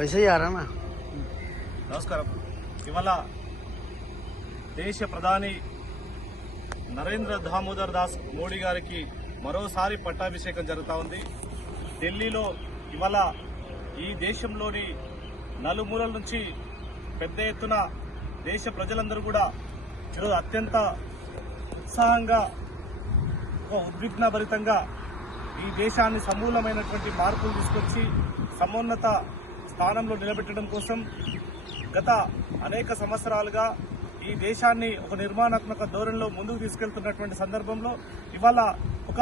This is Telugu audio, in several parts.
వయసయ్యారన్నా నమస్కారం. ఇవాళ దేశ ప్రధాని నరేంద్ర దామోదర్ దాస్ మోడీ గారికి మరోసారి పట్టాభిషేకం జరుగుతూ ఉంది. ఢిల్లీలో ఇవాళ ఈ దేశంలోని నలుమూలల నుంచి పెద్ద ఎత్తున దేశ ప్రజలందరూ కూడా ఈరోజు అత్యంత ఉత్సాహంగా ఒక ఉద్విగ్నభరితంగా ఈ దేశాన్ని సమూలమైనటువంటి మార్పులు తీసుకొచ్చి సమున్నత స్థానంలో నిలబెట్టడం కోసం గత అనేక సంవత్సరాలుగా ఈ దేశాన్ని ఒక నిర్మాణాత్మక ధోరణిలో ముందుకు తీసుకెళ్తున్నటువంటి సందర్భంలో ఇవాళ ఒక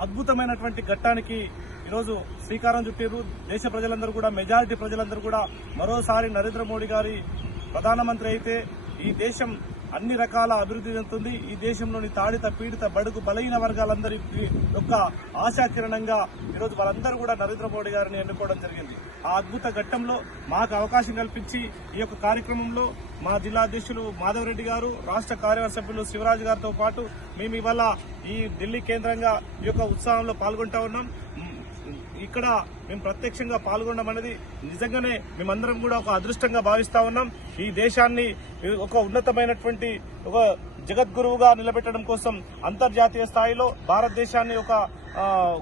అద్భుతమైనటువంటి ఘట్టానికి ఈరోజు శ్రీకారం చుట్టారు దేశ ప్రజలందరూ కూడా మెజారిటీ ప్రజలందరూ కూడా మరోసారి నరేంద్ర మోడీ గారి ప్రధానమంత్రి అయితే ఈ దేశం అన్ని రకాల అభివృద్ధి చెందుతుంది. ఈ దేశంలోని తాడిత పీడిత బడుగు బలహీన వర్గాలందరి యొక్క ఆశాకిరణంగా ఈరోజు వాళ్ళందరూ కూడా నరేంద్ర మోడీ గారిని ఎన్నుకోవడం జరిగింది. ఆ అద్భుత ఘట్టంలో మాకు అవకాశం కల్పించి ఈ యొక్క కార్యక్రమంలో మా జిల్లా అధ్యక్షులు మాధవరెడ్డి గారు రాష్ట్ర కార్యవర్గ సభ్యులు శివరాజు గారితో పాటు మేము ఇవాళ ఈ ఢిల్లీ కేంద్రంగా ఈ యొక్క ఉత్సవంలో పాల్గొంటా ఉన్నాం. ఇక్కడ మేము ప్రత్యక్షంగా పాల్గొనడం అనేది నిజంగానే మేమందరం కూడా ఒక అదృష్టంగా భావిస్తా ఉన్నాం. ఈ దేశాన్ని ఒక ఉన్నతమైనటువంటి ఒక జగద్గురువుగా నిలబెట్టడం కోసం అంతర్జాతీయ స్థాయిలో భారతదేశాన్ని ఒక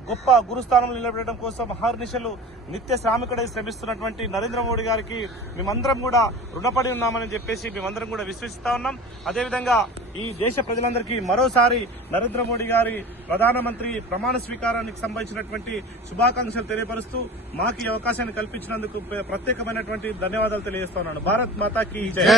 గొప్ప గురుస్థానంలో నిలబెట్టడం కోసం అహర్నిశలు నిత్య శ్రామికుడై శ్రమిస్తున్నటువంటి నరేంద్ర మోడీ గారికి మేమందరం కూడా రుణపడి ఉన్నామని చెప్పేసి మేమందరం కూడా విశ్వసిస్తా ఉన్నాం. అదేవిధంగా ఈ దేశ ప్రజలందరికీ మరోసారి నరేంద్ర మోడీ గారి ప్రధానమంత్రి ప్రమాణ స్వీకారానికి సంబంధించినటువంటి శుభాకాంక్షలు తెలియపరుస్తూ మాకు ఈ అవకాశాన్ని కల్పించినందుకు ప్రత్యేకమైనటువంటి ధన్యవాదాలు తెలియజేస్తున్నాను భారత్ మాతాకి జయ